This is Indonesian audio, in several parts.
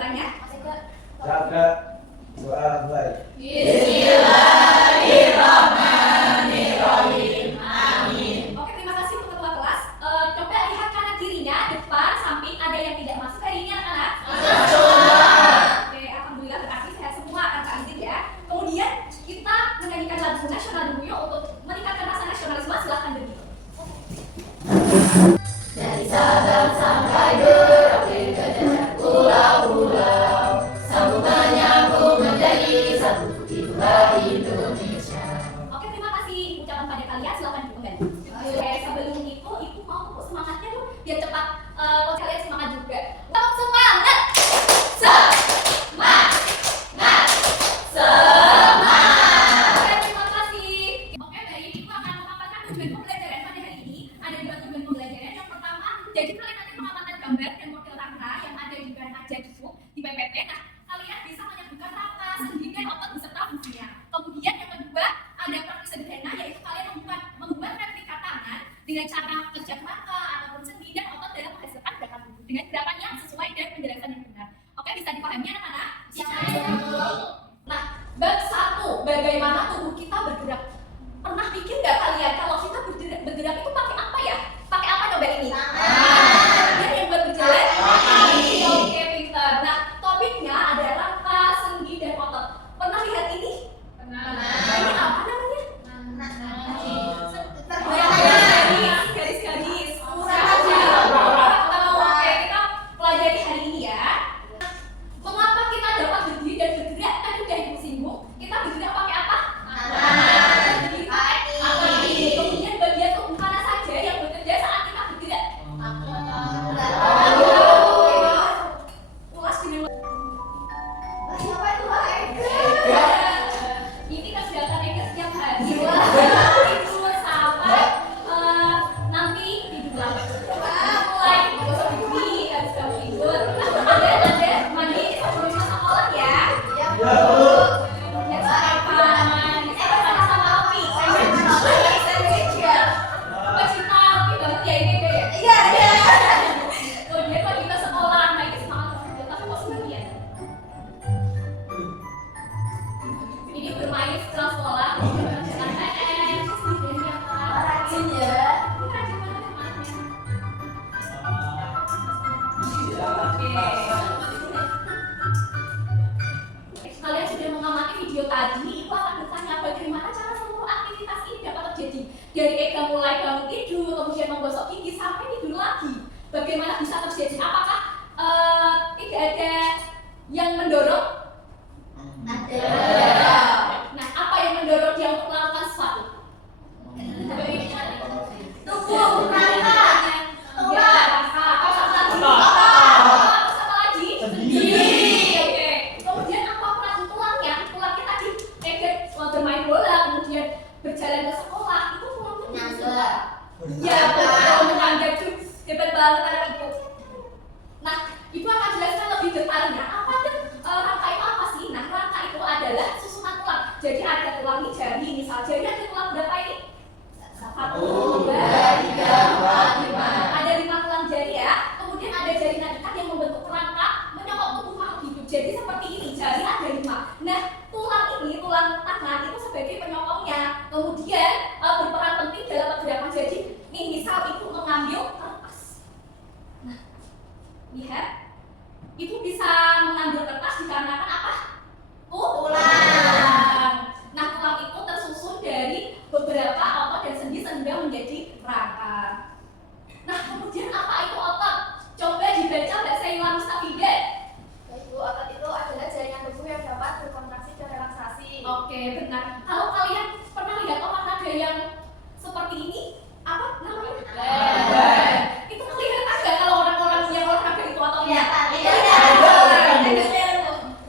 doanya? Jaga doa baik. Bismillahirrahmanirrahim. Amin. Oke, terima kasih untuk ketua kelas. Coba lihat kanan kirinya, depan, samping, ada yang tidak masuk hari ini anak-anak? Oke, alhamdulillah berarti sehat semua tanpa izin ya. Kemudian kita menyanyikan lagu nasional dulu yuk untuk meningkatkan rasa nasionalisme. Silahkan begitu. Dari Sabang sampai Merauke ke daerah pulau-pulau, sambung menyambung menjadi satu, itulah Indonesia. Oke, terima kasih ucapan pada kalian. Silahkan duduk kembali. Oke, sebelum itu ibu mau tepuk semangatnya dulu biar cepat kalian semangat juga. Tepuk semangat. Semangat, Oke, terima kasih. Oke, baik. Ibu akan memaparkan tujuan pembelajaran pada hari ini. Ada dua tujuan pembelajaran. Yang pertama, jadi kalian nanti mengamati gambar dan model rangka yang ada di bahan aja di buku di PPT. Nah, kalian bisa menyebutkan rangka, sendi, dan otot beserta fungsinya. Kemudian yang kedua, ada praktik sederhana yaitu kalian membuat replika tangan dengan cara kerja rangka ataupun sendi dan otot dalam menghasilkan gerakan tubuh dengan gerakan yang sesuai dan penjelasan yang benar. Oke, bisa dipahami anak-anak? Nah, bab 1, bagaimana tubuh kita bergerak. Pernah pikir nggak kalian kalau kita bergerak itu pakai apa ya? Pakai apa coba ini? Kemudian yang buat berjalan? Oke, pintar. Nah, topiknya ada rangka, sendi, dan otot. Pernah lihat ini? Ini apa namanya? Garis-garis. Oke, kita pelajari hari ini ya. Mengapa kita dapat berdiri dan bergerak? Tadi udah ibu singgung. Kita bergerak pakai apa? Berdiri pakai kaki. Kemudian bagian tubuh mana saja yang bekerja saat kita bergerak? Ulas dengan siapa itu? Ini kegiatan Ega setiap hari. Tidur sampai nanti tidur lagi. Mulai gosok gigi habis kamu tidur. Ada mandi sebelum masuk sekolah ya. Kemudian sarapan. Sarapan sama kopi. Pecinta kopi banget ya ini deh. Kemudian pergi ke sekolah. Nah ini semangat banget. Tapi kok seneng ya? Ini bermain setelah sekolah. Kemudian mengerjakan PR. Kemudian apa? Rajin ya. Ini rajin banget temannya. Kalian sudah mengamati video tadi, Ibu akan bertanya bagaimana cara seluruh aktivitas ini dapat terjadi. Dari Ega mulai bangun tidur, kemudian menggosok gigi sampai tidur lagi. Bagaimana bisa terjadi? Apakah tidak ada yang mendorong? Ada. Nah, apa yang mendorong dia untuk melakukan sesuatu? Tubuh, rangka. Ya, rangka. Apa lagi? Apa lagi? Sendi. Oke. Kemudian apa peran tulangnya? Tulangnya tadi Ega bermain bola, kemudian berjalan ke sekolah. Itu tulangnya bisa. Ya, betul, menanggap tuh. Hebat banget anak ibu. Nah, ibu akan jelaskan lebih detailnya. Apa tuh rangka itu apa sih? Nah, rangka itu adalah susunan tulang. Jadi ada tulang di jari, misal jari ada tulang berapa ini? 1, 2, 3, 4, 5. Ada 5 tulang jari ya. Kemudian ada jaringan ikat yang membentuk rangka menyokong tubuh makhluk hidup. Jadi seperti ini, jari ada 5. Nah, tulang ini, tulang tangan itu sebagai penyokongnya. Kemudian berperan penting dalam pergerakan. Jadi, nih misal ibu mengambil kertas. Nah, lihat, ibu bisa mengambil kertas dikarenakan apa? Tulang. Nah, tulang itu tersusun dari beberapa otot dan sendi sehingga menjadi rangka. Nah, kemudian apa itu otot? Coba dibaca bahasa Ilham Mustafidah. Ibu, otot itu adalah jaringan tubuh yang dapat berkontraksi dan relaksasi. Oke, benar. Kalau kalian pernah lihat olahraga yang seperti ini, apa namanya? Itu kelihatan nggak kalau orang-orang yang olahraga itu ototnya?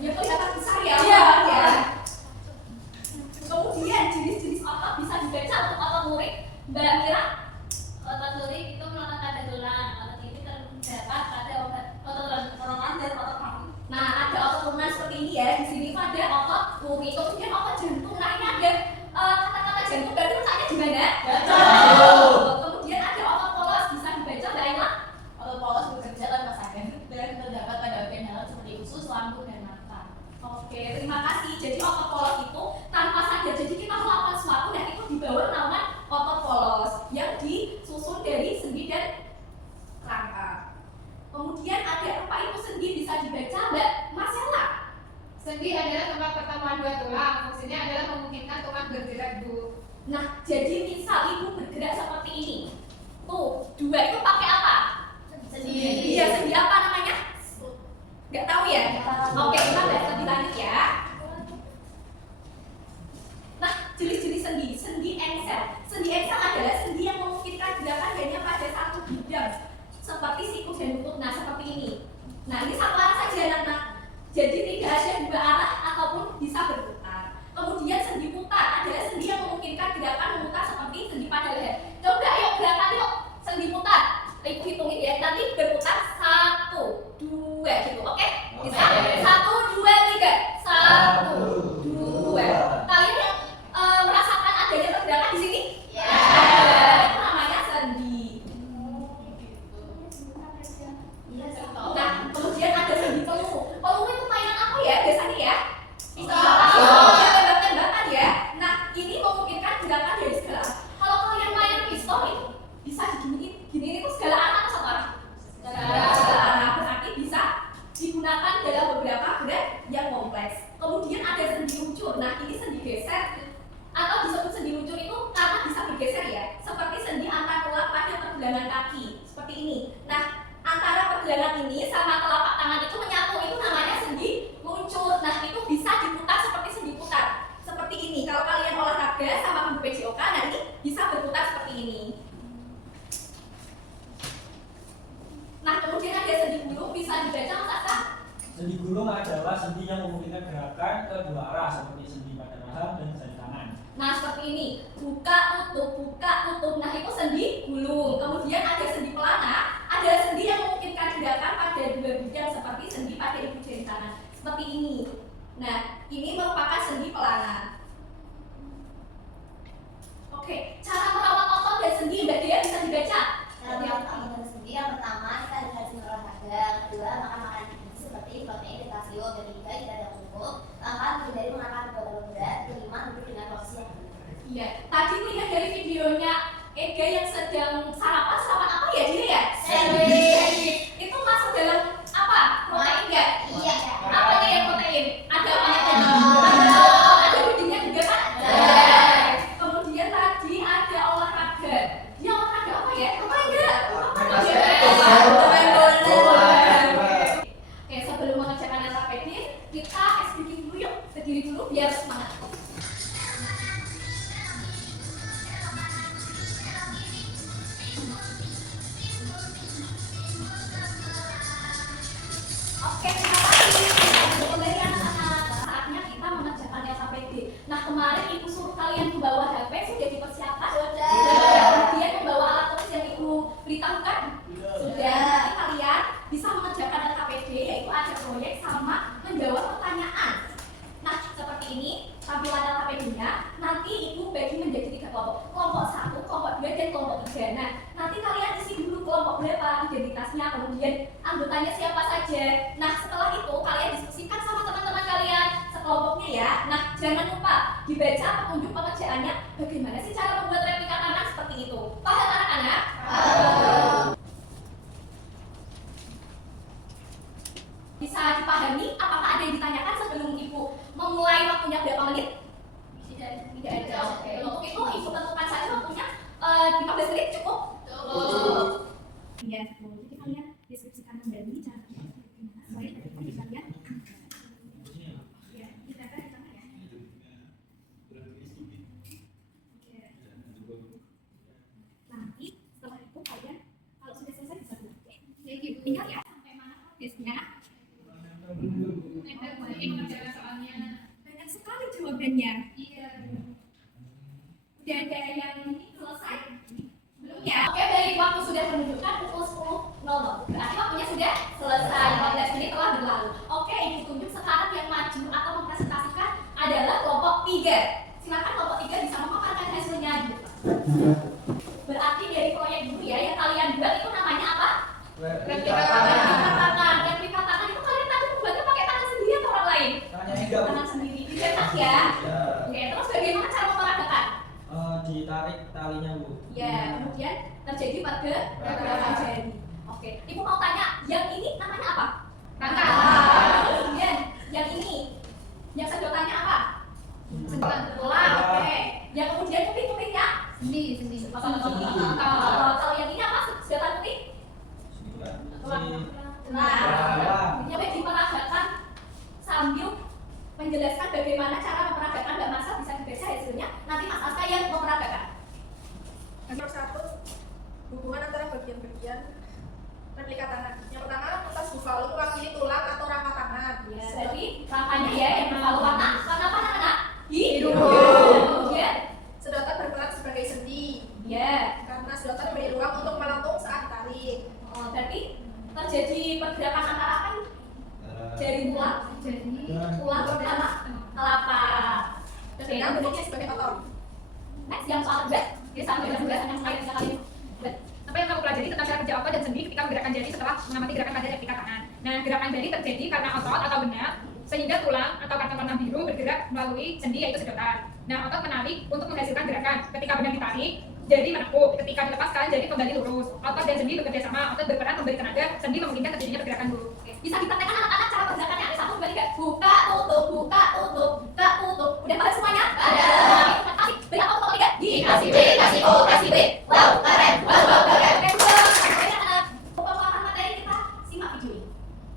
Ya kelihatan besar ya. Ya. Kemudian jenis-jenis otot bisa dibaca untuk otot lurik. Mbak Mira? Otot lurik itu merupakan pada tulang. Otot ini terdapat pada otot lengan dan otot kaki. Nah, ada otot lengan seperti ini ya. Di sini ada otot lurik. Kemudian otot jantung. Nah, ini ada kata-kata jantung. Berarti letaknya di mana? Kemudian ada otot polos. Bisa dibaca Mbak Ella? Otot polos bekerja tanpa sadar dan terdapat pada bagian dalam seperti usus, lampu dan mata. Oke, terima kasih. Jadi otot polos itu tanpa sadar, jadi kita melakukan sesuatu dan itu di bawah naungan otot polos yang disusun dari sendi dan rangka. Kemudian ada apa itu sendi, bisa dibaca Mbak Marcella? Sendi adalah tempat pertemuan dua tulang. Fungsinya adalah memungkinkan tulang bergerak, Bu. Nah, jadi misal ibu bergerak seperti ini. Tuh, dua itu pakai apa? Sendi. Iya, sendi apa namanya? Nggak tahu ya? Oke, kita bahas lebih lanjut ya. Nah, jenis-jenis sendi. Sendi engsel. Sendi engsel adalah sendi yang memungkinkan gerakan hanya pada satu bidang, seperti siku dan lutut. Nah, seperti ini. Nah, ini satu arah saja anak-anak. Jadi tidak ada dua arah ataupun bisa berputar. Kemudian sendi putar adalah sendi yang memungkinkan gerakan memutar seperti sendi pada leher. Coba ayo gerakan yuk, sendi putar. Ibu hitungin ya, nanti berputar 1, 2 gitu, oke? Bisa? 1, 2, 3. 1, 2. Kalian yang merasakan adanya pergerakan di sini? Ya. Itu namanya sendi. Nah, kemudian ada sendi peluh. Peluh itu mainan apa ya biasanya ya? Tembak-tembakan ya. Nah, ini memungkinkan gerakan dari segala arah. Kalau kalian main pistol itu bisa diginiin itu segala arah atau satu arah? Segala arah. Berarti bisa digunakan dalam beberapa gerak yang kompleks. Kemudian ada sendi luncur. Nah, ini sendi geser atau disebut sendi luncur itu karena bisa bergeser ya. Seperti sendi antar tulang pada pergelangan kaki. Seperti ini. Nah, antara pergelangan ini sama telapak tangan itu menyatu, itu namanya sendi luncur. Nah, itu bisa diputar seperti sendi putar. Seperti ini. Kalau kalian olahraga sama guru PJOK, nah ini bisa berputar seperti ini. Nah, kemudian ada sendi gulung, bisa dibaca Mas Asa? Sendi gulung adalah sendi yang memungkinkan gerakan ke dua arah seperti sendi pada rahang dan jari tangan. Nah, seperti ini. Buka, tutup. Nah, itu sendi gulung. Kemudian ada sendi pelana, ada sendi yang memungkinkan gerakan pada dua bidang seperti sendi pada ibu jari tangan. Seperti ini. Nah, ini merupakan sendi pelana. Oke, cara merawat otot dan sendi Mbak Dea bisa dibaca? Cara merawat otot dan sendi yang pertama kita harus rajin olahraga, kedua makan makanan gizi seperti protein, kalsium, dan ketiga tidak ada kumpul, keempat menghindari mengangkat beban berat, kelima hidup dengan porsi yang benar. Iya, tadi lihat dari videonya Ega yang sedang sarapan apa ya dia ya? Sandwich. Itu masuk dalam apa? Protein nggak? Iya. Apa nih yang protein? Ada apa tadi? Ada dagingnya juga kan? Kemudian tadi ada olahraga. Dia olahraga apa ya? Olahraga. Main bola. Oke, sebelum mengerjakan ortopedis, kita SBK dulu yuk. Berdiri dulu biar semangat. Oke, terima kasih. Kembali anak-anak, saatnya kita mengerjakan LKPD. Nah, kemarin ibu suruh kalian membawa HP, sudah dipersiapkan? Sudah. Kemudian membawa alat tulis yang ibu beritahukan? Sudah. Nanti kalian bisa mengerjakan LKPD, yaitu ada proyek sama menjawab pertanyaan. Nah, seperti ini tampilan LKPD-nya. Nanti ibu bagi menjadi 3 kelompok. Kelompok 1, kelompok 2, dan kelompok 3. Nah, nanti kalian isi dulu kelompok berapa, identitasnya, kemudian anggotanya siapa saja. Nah, setelah itu kalian diskusikan sama teman-teman kalian sekelompoknya ya. Nah, jangan lupa dibaca petunjuk pengerjaannya. Bagaimana sih cara membuat replika tangan seperti itu? Paham anak-anak? Bisa dipahami? Apakah ada yang ditanyakan sebelum ibu memulai waktunya berapa menit? Tidak ada. Oke. Untuk itu ibu tentukan saja waktunya 15 menit cukup. Iya, jadi kalian deskripsikan kembali cara supaya kalian. Ya, kita kan di sana ya. Nanti setelah itu kalian kalau sudah selesai bisa dulu. Ingat ya sampai mana progresnya. Banyak sekali jawabannya. Udah ada yang selesai? Belum ya? Oke, baik. Waktu sudah menunjukkan pukul 10.00. Berarti waktunya sudah selesai. 15 menit telah berlalu. Oke, ibu tunjuk sekarang yang maju atau mempresentasikan adalah kelompok 3. Silakan kelompok 3 bisa memaparkan hasilnya. Berarti dari proyek dulu ya, yang kalian buat itu namanya apa? Replika tangan. Replika tangan itu kalian tadi membuatnya pakai tangan sendiri. dijelaskan bagaimana cara memperagakan, Mbak Masa bisa dibaca hasilnya. Nanti Mas Aska yang memperagakan. Nomor 1, hubungan antara bagian-bagian replika tangan. Yang pertama, kertas buffalo itu mewakili tulang atau rangka tangan. Ya, berarti rangkanya ya yang berlalu warna apa anak-anak? Biru. Kemudian, Sedotan berperan sebagai sendi ya. karena sedotan memberi ruang untuk melengkung saat ditarik. Oh, berarti terjadi pergerakan antara apa nih? Jari tulang, tulang bersama telapak. Dengan bentuknya sebagai otot. Next yang soal berat, dia sama dengan berat yang lain sekali. Apa yang kamu pelajari tentang cara kerja otot dan sendi ketika menggerakkan jari setelah mengamati gerakan pada replika tangan. Nah, gerakan jari terjadi karena otot atau benang sehingga tulang atau karton warna biru bergerak melalui sendi yaitu sedotan. Nah, otot menarik untuk menghasilkan gerakan. Ketika benang ditarik, jari menekuk. Ketika dilepaskan, jari kembali lurus. Otot dan sendi bekerja sama. Otot berperan memberi tenaga, sendi memungkinkan terjadinya pergerakan dulu. Bisa dipraktekkan anak-anak cara pergerakannya. Ada 1, 2, 3. Buka, tutup, buka, tutup, buka, tutup. Udah pada semuanya? Ada. Kasih, beri apa untuk 3? Dikasih B, kasih O, kasih B. Wow, keren, wow, wow, keren. Oke, anak-anak. Pemaparan materi kita simak video ini.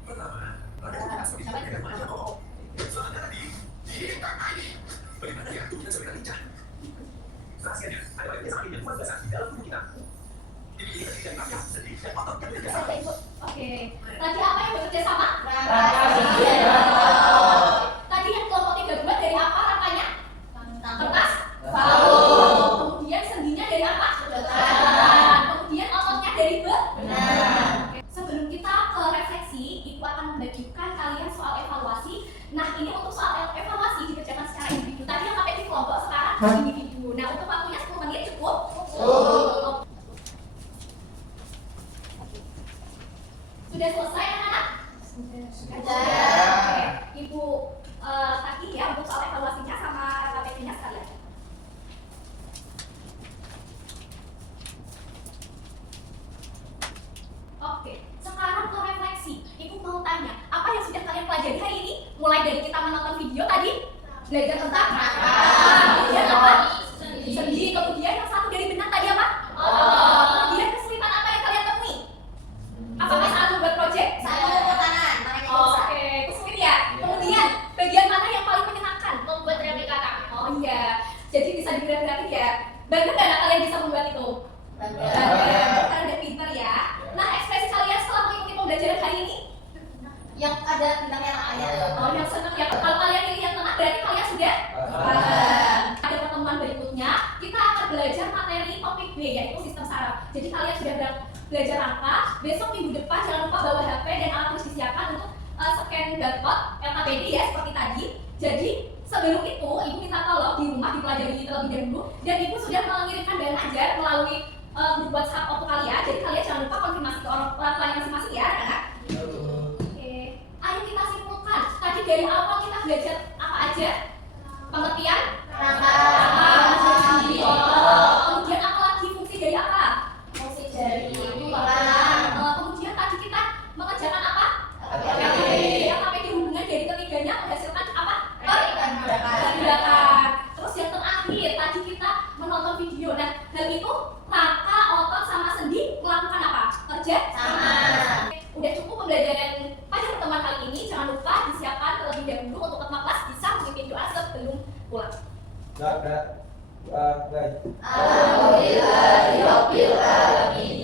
Pertama, bagaimana seperti gerakan pokok. Soalnya tadi, ditangani. Bagaimana ya tubuh kita sebenarnya lincah? Rahasianya ada bagian sakit yang luar biasa di dalam tubuh kita. Ini kita tidak pakai sedih dan otot yang bekerja sama. Oke, tadi apa yang bekerja sama? Tadi yang kelompok 32 dari apa rangkanya? Kertas? Kemudian sendinya dari apa? Kemudian ototnya dari benang. Sebelum kita ke refleksi, Ibu akan membagikan kalian soal evaluasi. Nah, ini untuk soal evaluasi dikerjakan secara individu. Tadi yang sampai di kelompok, sekarang individu. Nah, untuk waktunya 10 menit cukup? Sudah selesai anak-anak? Sudah. Oke. Ibu tadi ya untuk soal evaluasinya sama KPP-nya sekalian. Oke, sekarang ke refleksi. Ibu mau tanya, apa yang sudah kalian pelajari hari ini? Mulai dari kita menonton video tadi, belajar tentang rangka, kemudian apa? Sendi, kemudian yang satu dari benang tadi apa? Kemudian kesulitan apa yang kalian temui? Apakah saat membuat proyek? Oke, kesulitan ya. Kemudian bagian mana yang paling menyenangkan? Membuat replika tangan. Oh iya, jadi bisa digerak-gerakin ya. Bangga nggak anak kalian bisa membuat itu? Bangga. Karena udah pinter ya. Nah, ekspresi kalian setelah mengikuti pembelajaran hari ini? Yang ada benangnya aja. Oh, yang senang ya. Kalau kalian pilih yang tengah, berarti kalian sudah Pada pertemuan berikutnya, kita akan belajar materi topik B, yaitu sistem saraf. Jadi kalian sudah belajar apa? Besok minggu depan jangan lupa bawa HP dan alat tulis disiapkan untuk scan barcode LKPD ya, seperti tadi. Jadi sebelum itu, Ibu minta tolong di rumah dipelajari terlebih dahulu. Dan Ibu sudah mengirimkan bahan ajar melalui grup WhatsApp waktu kalian. Jadi kalian jangan lupa konfirmasi ke orang tuanya masing-masing ya, anak-anak. Oke, ayo kita simpulkan. Tadi dari awal kita belajar apa aja? Pengertian? Kemudian apa lagi fungsi dari apa? Fungsi dari Kemudian tadi kita mengerjakan apa? LKPD hubungan dari ketiganya menghasilkan apa? Gerakan. Terus yang terakhir tadi kita menonton video. Nah, hal itu rangka, otot sama sendi melakukan apa? Kerja sama. Udah cukup pembelajaran pada pertemuan kali ini. Jangan lupa disiapkan terlebih dahulu untuk ketua kelas bisa memimpin doa sebelum pulang. Doa, baik. Alhamdulillahirabbil alamin.